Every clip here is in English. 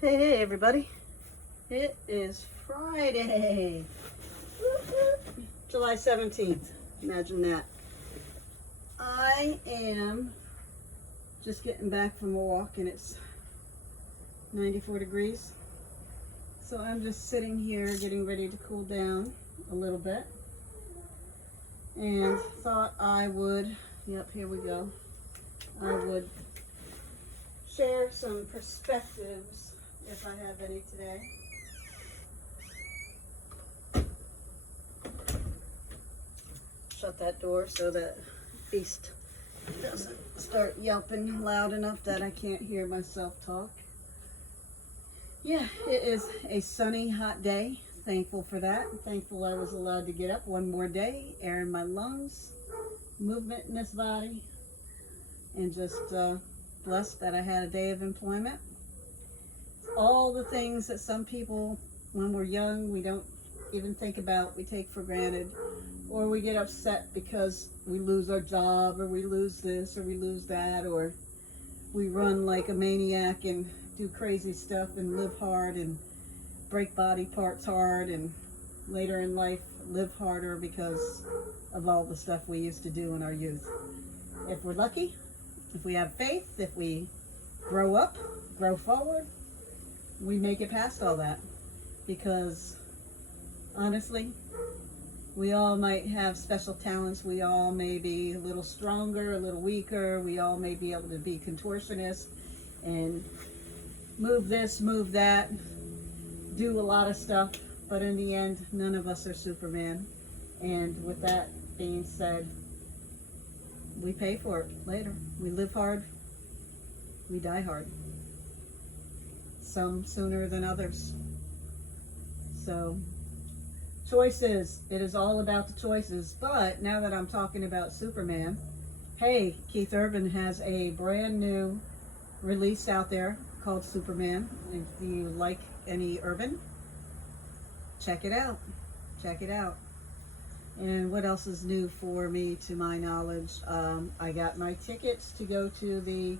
Hey everybody. It is Friday, July 17th. Imagine that. I am just getting back from a walk and it's 94 degrees. So I'm just sitting here getting ready to cool down a little bit. And thought I would, yep, here we go. I would share some perspectives if I have any today. Shut that door so that beast doesn't start yelping loud enough that I can't hear myself talk. Yeah, it is a sunny, hot day. Thankful for that. Thankful I was allowed to get up one more day, air in my lungs, movement in this body, and just blessed that I had a day of employment. All the things that some people, when we're young, we don't even think about, we take for granted, or we get upset because we lose our job, or we lose this, or we lose that, or we run like a maniac and do crazy stuff and live hard and break body parts hard, and later in life live harder because of all the stuff we used to do in our youth. If we're lucky, if we have faith, if we grow up, grow forward, we make it past all that. Because honestly, we all might have special talents. We all may be a little stronger, a little weaker. We all may be able to be contortionists and move this, move that, do a lot of stuff. But in the end, none of us are Superman. And with that being said, we pay for it later. We live hard, we die hard. Some sooner than others. So, choices. It is all about the choices. But now that I'm talking about Superman, hey, Keith Urban has a brand new release out there called Superman. If you like any Urban, check it out. Check it out. And what else is new for me, to my knowledge? I got my tickets to go to the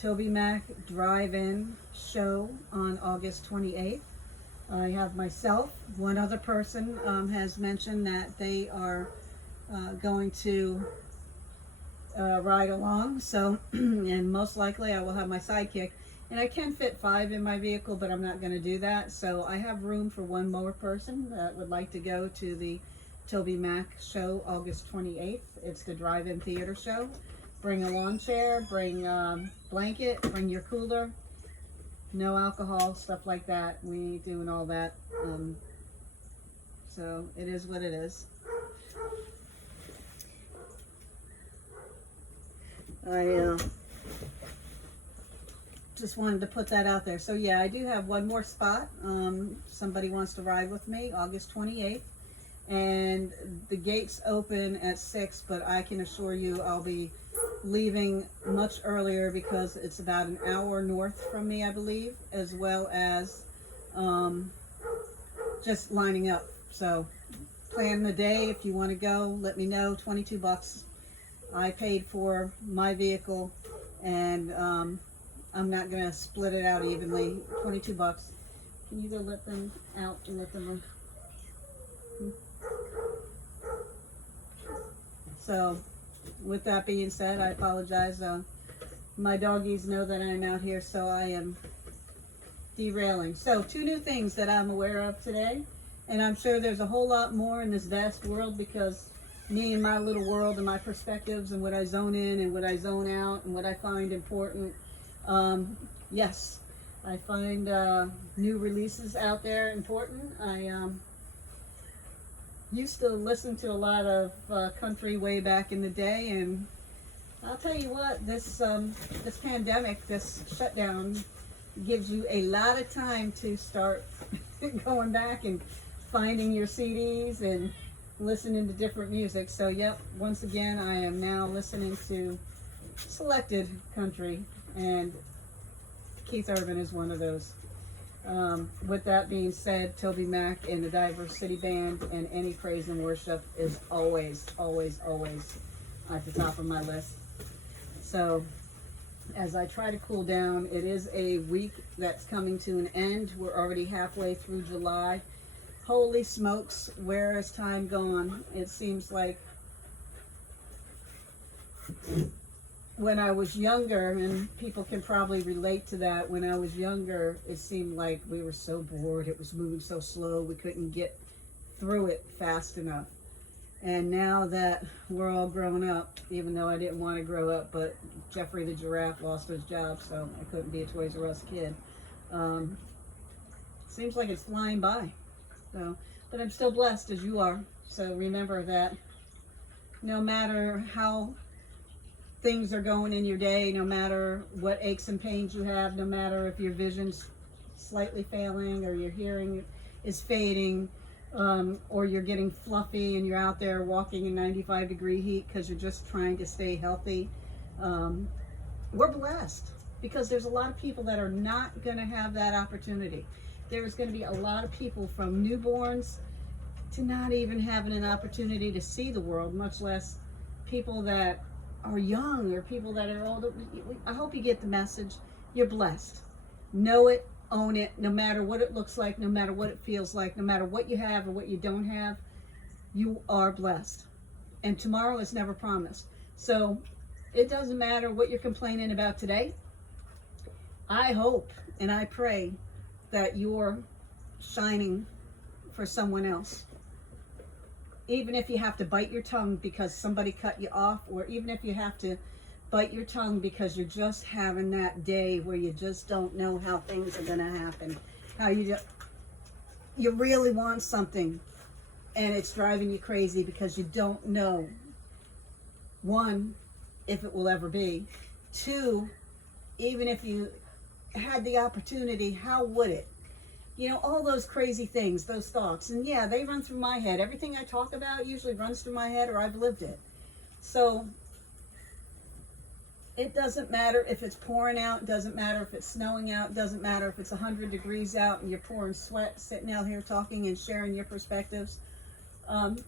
Toby Mac Drive-In show on August 28th. I have myself, one other person has mentioned that they are going to ride along. So, and most likely I will have my sidekick. And I can fit 5 in my vehicle, but I'm not going to do that. So I have room for one more person that would like to go to the Toby Mac show August 28th. It's the drive-in theater show. Bring a lawn chair, bring a blanket, bring your cooler. No alcohol, stuff like that. We ain't doing all that. So it is what it is. I just wanted to put that out there. So yeah, I do have one more spot. Somebody wants to ride with me August 28th. And the gates open at 6, but I can assure you I'll be leaving much earlier because it's about an hour north from me, I believe, as well as just lining up. So plan the day. If you want to go, let me know. $22. I paid for my vehicle, and I'm not going to split it out evenly. $22. Can you go let them out and let them... So, with that being said, I apologize. My doggies know that I'm out here, so I am derailing. So, 2 new things that I'm aware of today, and I'm sure there's a whole lot more in this vast world, because me and my little world and my perspectives and what I zone in and what I zone out and what I find important. Yes, I find new releases out there important. I used to listen to a lot of country way back in the day, and I'll tell you what, this pandemic, this shutdown, gives you a lot of time to start going back and finding your CDs and listening to different music. So yep, once again, I am now listening to selected country, and Keith Urban is one of those. With that being said, Toby Mac and the Diverse City Band and any praise and worship is always, always, always at the top of my list. So as I try to cool down. It is a week that's coming to an end. We're already halfway through July. Holy smokes, where is time gone? It seems like when I was younger, and people can probably relate to that, when I was younger, it seemed like we were so bored. It was moving so slow. We couldn't get through it fast enough. And now that we're all grown up, even though I didn't want to grow up, but Jeffrey the giraffe lost his job, so I couldn't be a Toys R Us kid. Seems like it's flying by. So, but I'm still blessed as you are. So remember that no matter how things are going in your day, no matter what aches and pains you have, no matter if your vision's slightly failing or your hearing is fading, or you're getting fluffy and you're out there walking in 95-degree heat because you're just trying to stay healthy, we're blessed, because there's a lot of people that are not going to have that opportunity. There's going to be a lot of people from newborns to not even having an opportunity to see the world, much less people that are young or people that are older. I hope you get the message. You're blessed. Know it, own it, no matter what it looks like, no matter what it feels like, no matter what you have or what you don't have, you are blessed. And tomorrow is never promised. So it doesn't matter what you're complaining about today. I hope and I pray that you're shining for someone else. Even if you have to bite your tongue because somebody cut you off, or even if you have to bite your tongue because you're just having that day where you just don't know how things are going to happen, how you really want something and it's driving you crazy because you don't know, one, if it will ever be, two, even if you had the opportunity, how would it? You know, all those crazy things, those thoughts. And yeah, they run through my head. Everything I talk about usually runs through my head, or I've lived it. So it doesn't matter if it's pouring out. It doesn't matter if it's snowing out. It doesn't matter if it's 100 degrees out and you're pouring sweat, sitting out here talking and sharing your perspectives.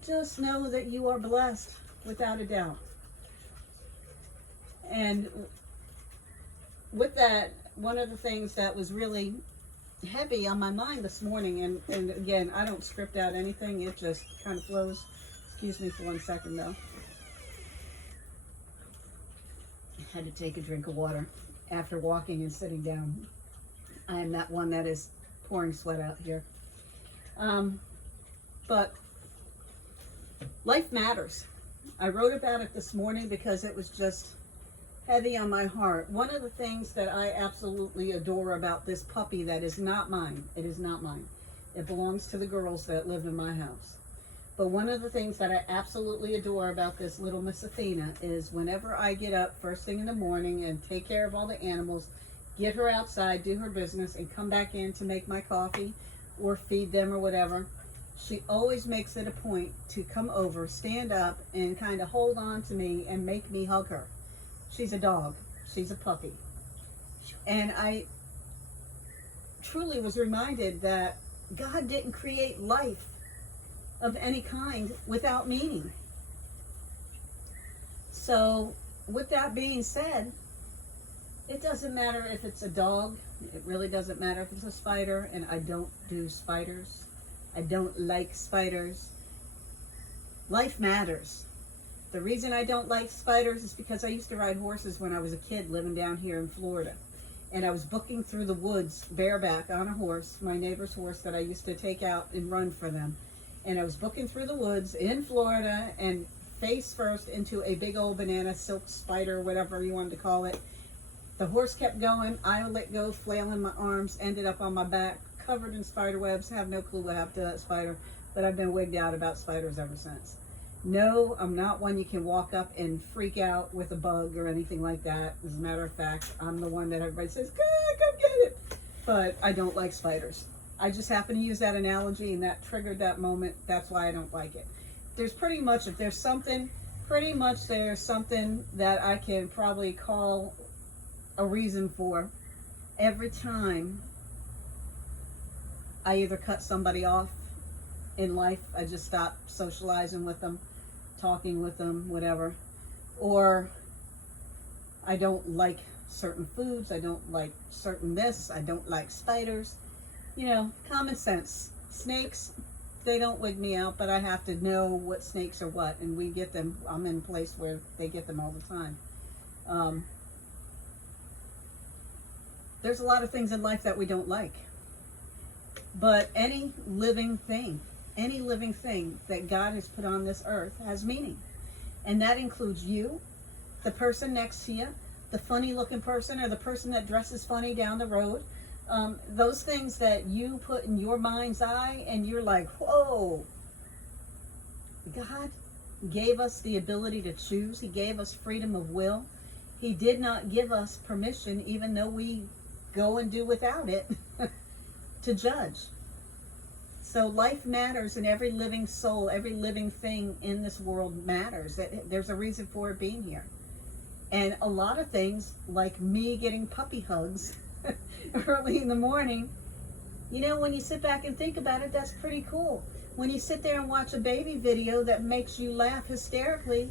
Just know that you are blessed, without a doubt. And with that, one of the things that was really heavy on my mind this morning, and again, I don't script out anything, it just kind of flows. Excuse me for 1 second though. I had to take a drink of water after walking and sitting down. I am that one that is pouring sweat out here. But life matters. I wrote about it this morning because it was just heavy on my heart. One of the things that I absolutely adore about this puppy that is not mine, it is not mine. It belongs to the girls that live in my house. But one of the things that I absolutely adore about this little Miss Athena is whenever I get up first thing in the morning and take care of all the animals, get her outside, do her business, and come back in to make my coffee or feed them or whatever, she always makes it a point to come over, stand up, and kind of hold on to me and make me hug her. She's a dog. She's a puppy. And I truly was reminded that God didn't create life of any kind without meaning. So with that being said, it doesn't matter if it's a dog. It really doesn't matter if it's a spider. And I don't do spiders. I don't like spiders. Life matters. The reason I don't like spiders is because I used to ride horses when I was a kid living down here in Florida. And I was booking through the woods bareback on a horse, my neighbor's horse that I used to take out and run for them. And I was booking through the woods in Florida and face first into a big old banana silk spider, whatever you wanted to call it. The horse kept going. I let go, flailing my arms, ended up on my back, covered in spider webs. Have no clue what happened to that spider, but I've been wigged out about spiders ever since. No, I'm not one you can walk up and freak out with a bug or anything like that. As a matter of fact, I'm the one that everybody says, come get it. But I don't like spiders. I just happen to use that analogy and that triggered that moment. That's why I don't like it. There's pretty much, if there's something, there's something that I can probably call a reason for every time I either cut somebody off in life, I just stop socializing with them, talking with them, whatever, or I don't like certain foods. I don't like certain this. I don't like spiders. You know, common sense. Snakes, they don't wig me out, but I have to know what snakes are what, and we get them. I'm in a place where they get them all the time. There's a lot of things in life that we don't like. But any living thing that God has put on this earth has meaning. And that includes you, the person next to you, the funny looking person, or the person that dresses funny down the road. Those things that you put in your mind's eye and you're like, whoa. God gave us the ability to choose. He gave us freedom of will. He did not give us permission, even though we go and do without it, to judge. So life matters, and every living soul, every living thing in this world matters. There's a reason for it being here. And a lot of things, like me getting puppy hugs early in the morning, you know, when you sit back and think about it, that's pretty cool. When you sit there and watch a baby video that makes you laugh hysterically,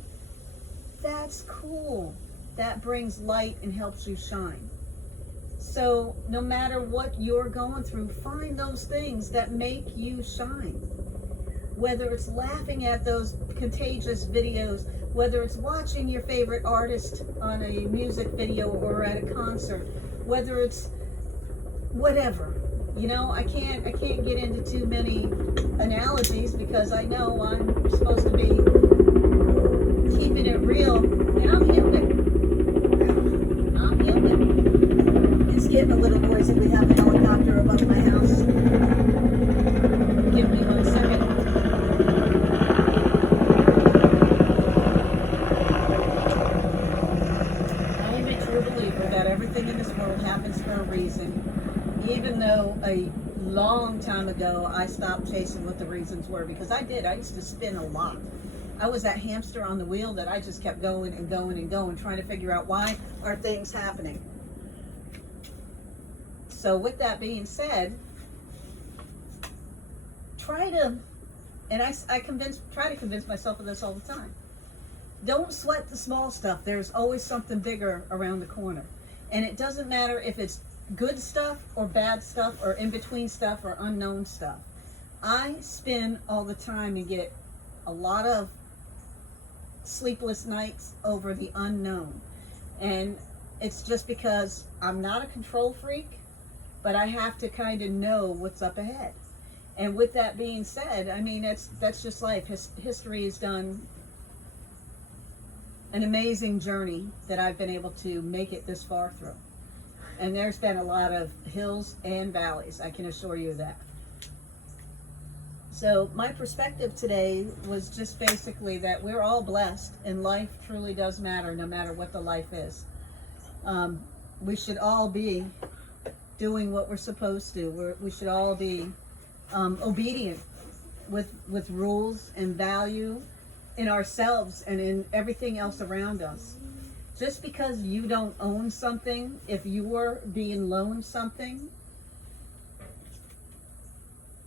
that's cool. That brings light and helps you shine. So no matter what you're going through, find those things that make you shine. Whether it's laughing at those contagious videos, whether it's watching your favorite artist on a music video or at a concert, whether it's whatever. You know, I can't get into too many analogies because I know I'm supposed to be keeping it real, and I'm human. It's getting a little noisy. We have a helicopter above my house. Give me 1 second. I am a true believer that everything in this world happens for a reason. Even though a long time ago I stopped chasing what the reasons were, because I used to spin a lot. I was that hamster on the wheel that I just kept going and going and going, trying to figure out why are things happening. So with that being said, try to convince myself of this all the time. Don't sweat the small stuff. There's always something bigger around the corner. And it doesn't matter if it's good stuff or bad stuff or in between stuff or unknown stuff. I spin all the time and get a lot of sleepless nights over the unknown. And it's just because I'm not a control freak, but I have to kind of know what's up ahead. And with that being said, I mean, that's just life. History has done an amazing journey that I've been able to make it this far through. And there's been a lot of hills and valleys, I can assure you that. So my perspective today was just basically that we're all blessed, and life truly does matter, no matter what the life is. We should all be doing what we're supposed to. We should all be obedient with rules and value in ourselves and in everything else around us. Just because you don't own something, if you're being loaned something,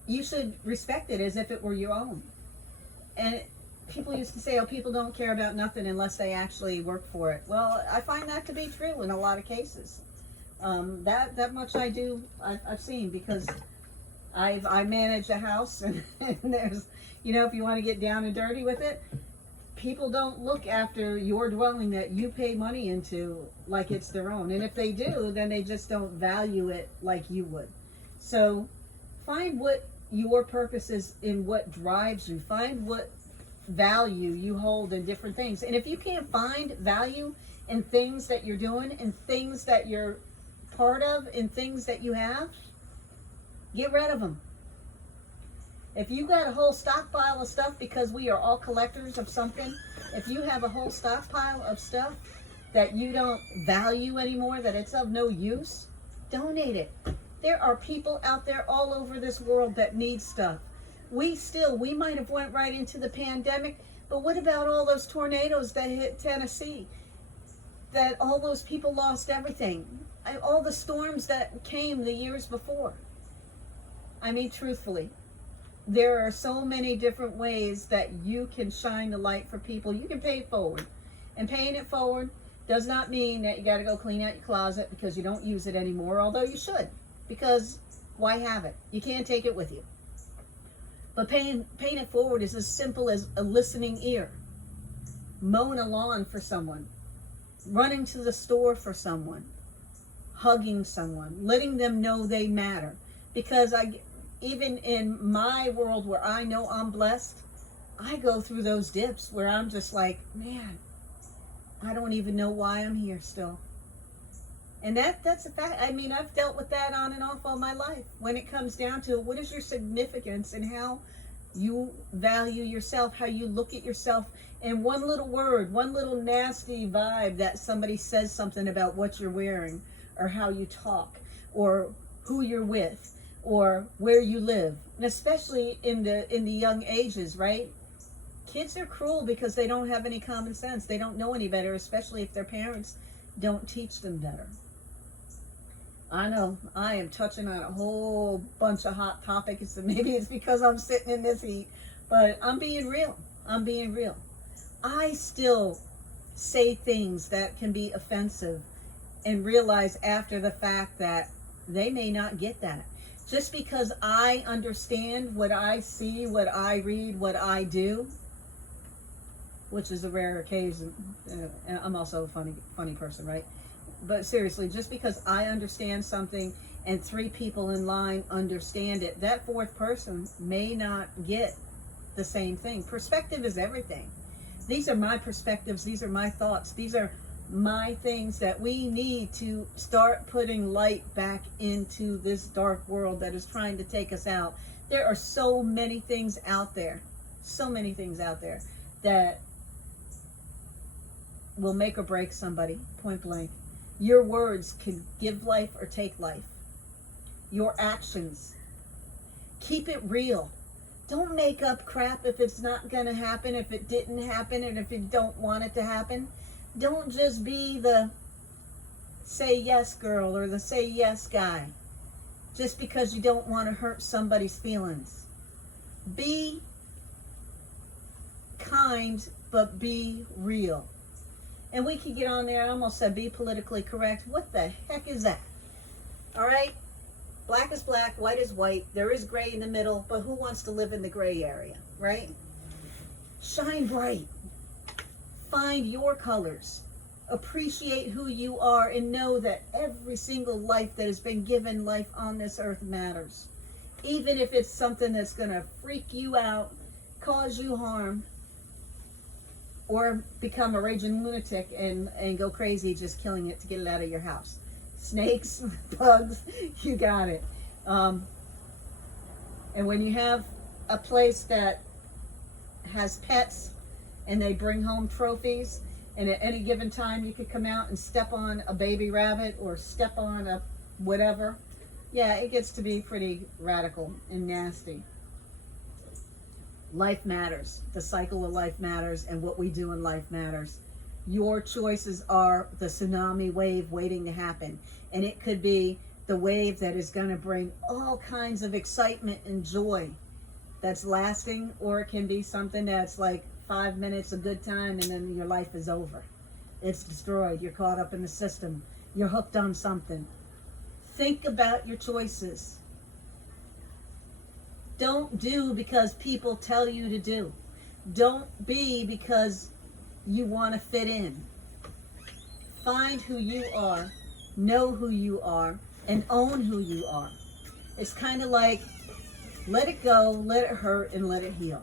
you should respect it as if it were your own. And people used to say, oh, people don't care about nothing unless they actually work for it. Well, I find that to be true in a lot of cases. That much I've seen, because I manage a house, and there's, you know, if you want to get down and dirty with it, people don't look after your dwelling that you pay money into like it's their own. And if they do, then they just don't value it like you would. So find what your purpose is in what drives you. Find what value you hold in different things. And if you can't find value in things that you're doing, and things that you're part of, and things that you have, get rid of them. If you got a whole stockpile of stuff, because we are all collectors of something, if you have a whole stockpile of stuff that you don't value anymore, that it's of no use, donate it. There are people out there all over this world that need stuff. We might have went right into the pandemic, but what about all those tornadoes that hit Tennessee? That all those people lost everything. All the storms that came the years before. I mean, truthfully, there are so many different ways that you can shine the light for people. You can pay it forward. And paying it forward Does not mean that you got to go clean out your closet because you don't use it anymore, although you should, because why have it? You can't take it with you. But paying it forward is as simple as a listening ear, mowing a lawn for someone, running to the store for someone, hugging someone, letting them know they matter. Because even in my world where I know I'm blessed, I go through those dips where I'm just like, man, I don't even know why I'm here still. And that's a fact. I mean, I've dealt with that on and off all my life. When it comes down to what is your significance and how you value yourself, how you look at yourself, and one little word, one little nasty vibe that somebody says something about what you're wearing or how you talk or who you're with or where you live. And especially in the young ages, right? Kids are cruel because they don't have any common sense. They don't know any better, especially if their parents don't teach them better. I know I am touching on a whole bunch of hot topics, and maybe it's because I'm sitting in this heat, but I'm being real. I'm being real. I still say things that can be offensive and realize after the fact that they may not get that. Just because I understand what I see, what I read, what I do, which is a rare occasion. And I'm also a funny person, right? But seriously, just because I understand something and 3 people in line understand it, that 4th person may not get the same thing. Perspective is everything. These are my perspectives. These are my thoughts. These are my things that we need to start putting light back into this dark world that is trying to take us out. There are so many things out there that will make or break somebody, point blank. Your words can give life or take life. Your actions. Keep it real. Don't make up crap if it's not going to happen, if it didn't happen, and if you don't want it to happen. Don't just be the say yes girl or the say yes guy just because you don't want to hurt somebody's feelings. Be kind, but be real. And we could get on there. I almost said be politically correct. What the heck is that? All right? Black is black, white is white. There is gray in the middle, but who wants to live in the gray area, right? Shine bright. Find your colors. Appreciate who you are and know that every single life that has been given life on this earth matters. Even if it's something that's going to freak you out, cause you harm, or become a raging lunatic and go crazy just killing it to get it out of your house. Snakes, bugs, you got it. And when you have a place that has pets and they bring home trophies, and at any given time you could come out and step on a baby rabbit or step on a whatever, yeah, it gets to be pretty radical and nasty. Life matters. The cycle of life matters, and what we do in life matters. Your choices are the tsunami wave waiting to happen. And it could be the wave that is going to bring all kinds of excitement and joy that's lasting, or it can be something that's like 5 minutes of good time and then your life is over. It's destroyed. You're caught up in the system. You're hooked on something. Think about your choices. Don't do because people tell you to do. Don't be because you want to fit in. Find who you are, know who you are, and own who you are. It's kind of like let it go, let it hurt, and let it heal.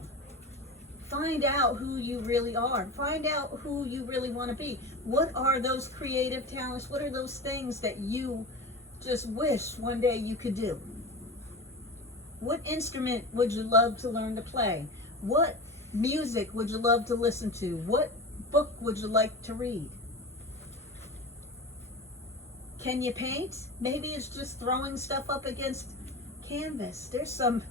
Find out who you really are. Find out who you really want to be. What are those creative talents? What are those things that you just wish one day you could do? What instrument would you love to learn to play? What music would you love to listen to? What book would you like to read? Can you paint? Maybe it's just throwing stuff up against canvas. There's some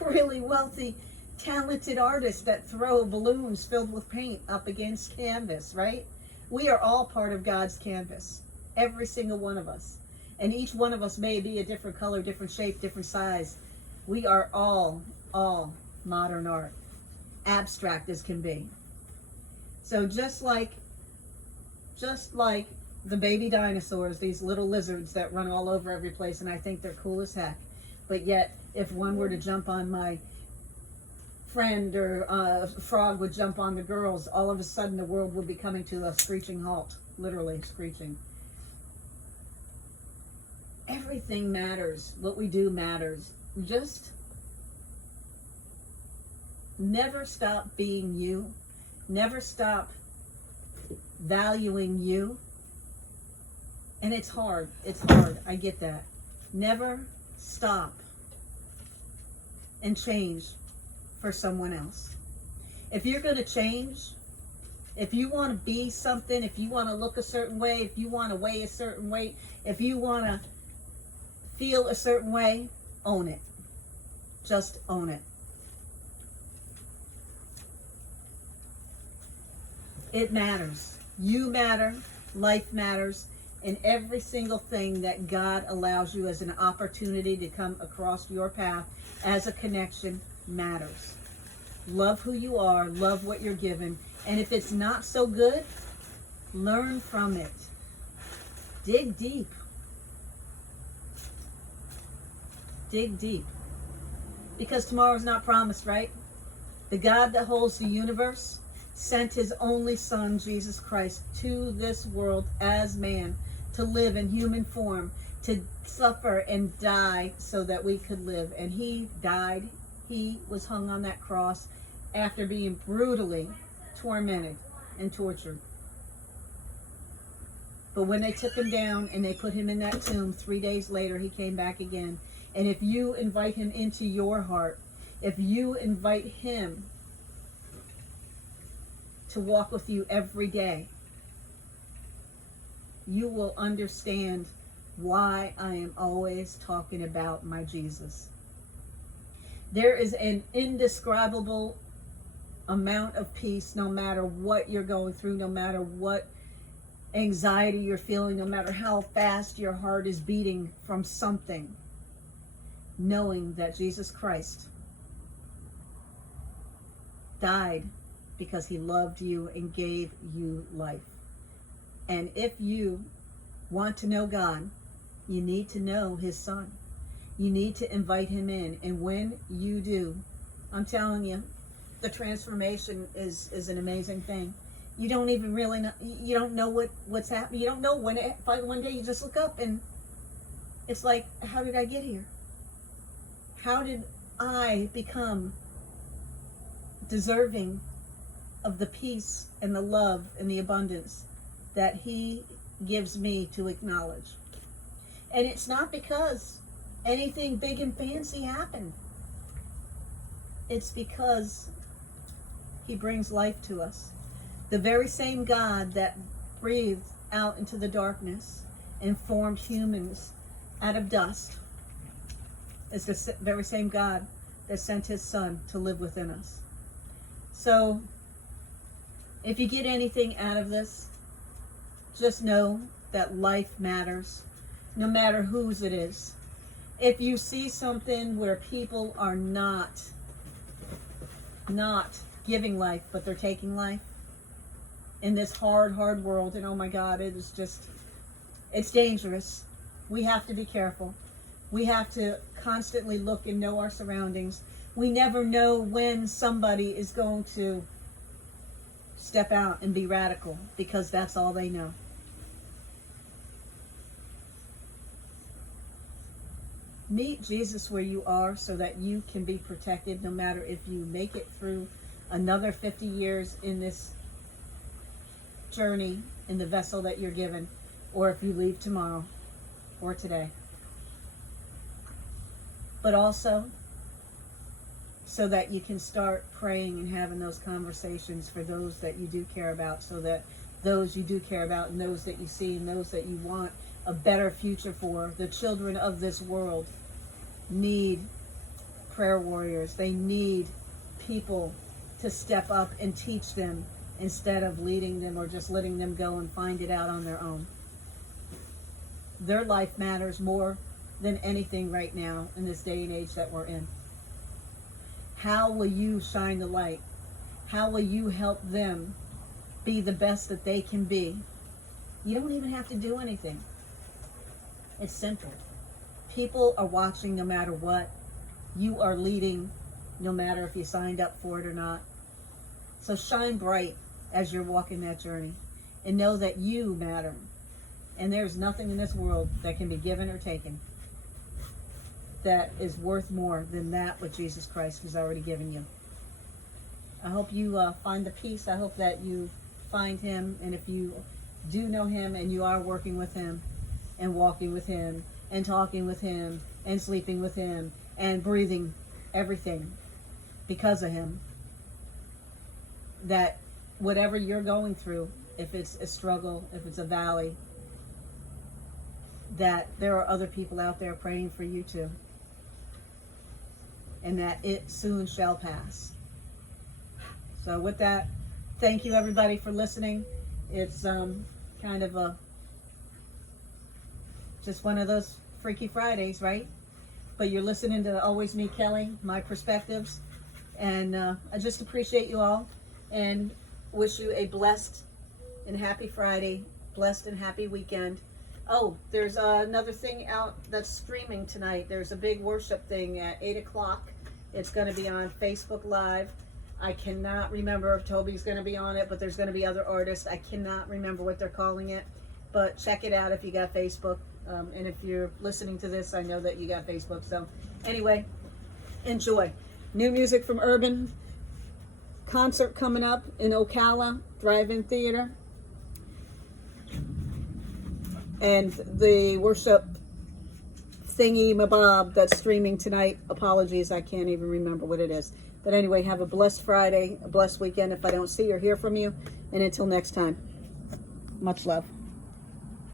really wealthy, talented artists that throw balloons filled with paint up against canvas, right? We are all part of God's canvas. Every single one of us. And each one of us may be a different color, different shape, different size. We are all modern art. Abstract as can be. So just like just like the baby dinosaurs, these little lizards that run all over every place, and I think they're cool as heck. But yet, if one were to jump on my friend, or a frog would jump on the girls, all of a sudden the world would be coming to a screeching halt, literally screeching. Everything matters. What we do matters. Just never stop being you. Never stop valuing you. And it's hard. It's hard. I get that. Never stop and change for someone else. If you're going to change, if you want to be something, if you want to look a certain way, if you want to weigh a certain weight, if you want to feel a certain way, own it. Just own it. It matters. You matter. Life matters. And every single thing that God allows you as an opportunity to come across your path as a connection matters. Love who you are. Love what you're given. And if it's not so good, learn from it. Dig deep. Dig deep. Because tomorrow's not promised, right? The God that holds the universe sent his only son, Jesus Christ, to this world as man, to live in human form, to suffer and die so that we could live. And he died. He was hung on that cross after being brutally tormented and tortured. But when they took him down and they put him in that tomb, 3 days later, he came back again. And if you invite him into your heart, if you invite him to walk with you every day, you will understand why I am always talking about my Jesus. There is an indescribable amount of peace no matter what you're going through, no matter what anxiety you're feeling, no matter how fast your heart is beating from something, knowing that Jesus Christ died because he loved you and gave you life. And if you want to know God, you need to know his son. You need to invite him in. And when you do, I'm telling you, the transformation is an amazing thing. You don't even really know, you don't know what's happening. You don't know when one day you just look up and it's like, how did I get here? How did I become deserving of the peace and the love and the abundance that he gives me to acknowledge? And it's not because anything big and fancy happened. It's because he brings life to us. The very same God that breathed out into the darkness and formed humans out of dust is the very same God that sent his son to live within us. So if you get anything out of this, just know that life matters, no matter whose it is. If you see something where people are not giving life, but they're taking life in this hard world, and oh my God, it is just, it's dangerous. We have to be careful. We have to constantly look and know our surroundings. We never know when somebody is going to step out and be radical, because that's all they know. Meet Jesus where you are so that you can be protected, no matter if you make it through another 50 years in this journey, in the vessel that you're given, or if you leave tomorrow or today. But also so that you can start praying and having those conversations for those that you do care about, so that those you do care about and those that you see and those that you want a better future for, the children of this world, need prayer warriors. They need people to step up and teach them instead of leading them or just letting them go and find it out on their own. Their life matters more than anything right now in this day and age that we're in. How will you shine the light? How will you help them be the best that they can be You don't even have to do anything. It's simple. People are watching no matter what. You are leading no matter if you signed up for it or not. So shine bright as you're walking that journey and know that you matter. And there's nothing in this world that can be given or taken that is worth more than that what Jesus Christ has already given you. I hope you find the peace. I hope that you find him. And if you do know him and you are working with him and walking with him and talking with him and sleeping with him and breathing everything because of him, that whatever you're going through, if it's a struggle, if it's a valley, that there are other people out there praying for you too. And that it soon shall pass. So with that, thank you everybody for listening. It's kind of just one of those Freaky Fridays, right? But you're listening to Always Me Kelly, my perspectives. And I just appreciate you all and wish you a blessed and happy Friday, blessed and happy weekend. Oh, there's another thing out that's streaming tonight. There's a big worship thing at 8 o'clock. It's going to be on Facebook Live. I cannot remember if Toby's going to be on it, but there's going to be other artists. I cannot remember what they're calling it. But check it out if you got Facebook. And if you're listening to this, I know that you got Facebook. So anyway, enjoy. New music from Urban. Concert coming up in Ocala, Drive-In Theater. And the worship thingy mabob that's streaming tonight. Apologies, I can't even remember what it is. But anyway, have a blessed Friday, a blessed weekend if I don't see or hear from you. And until next time, much love.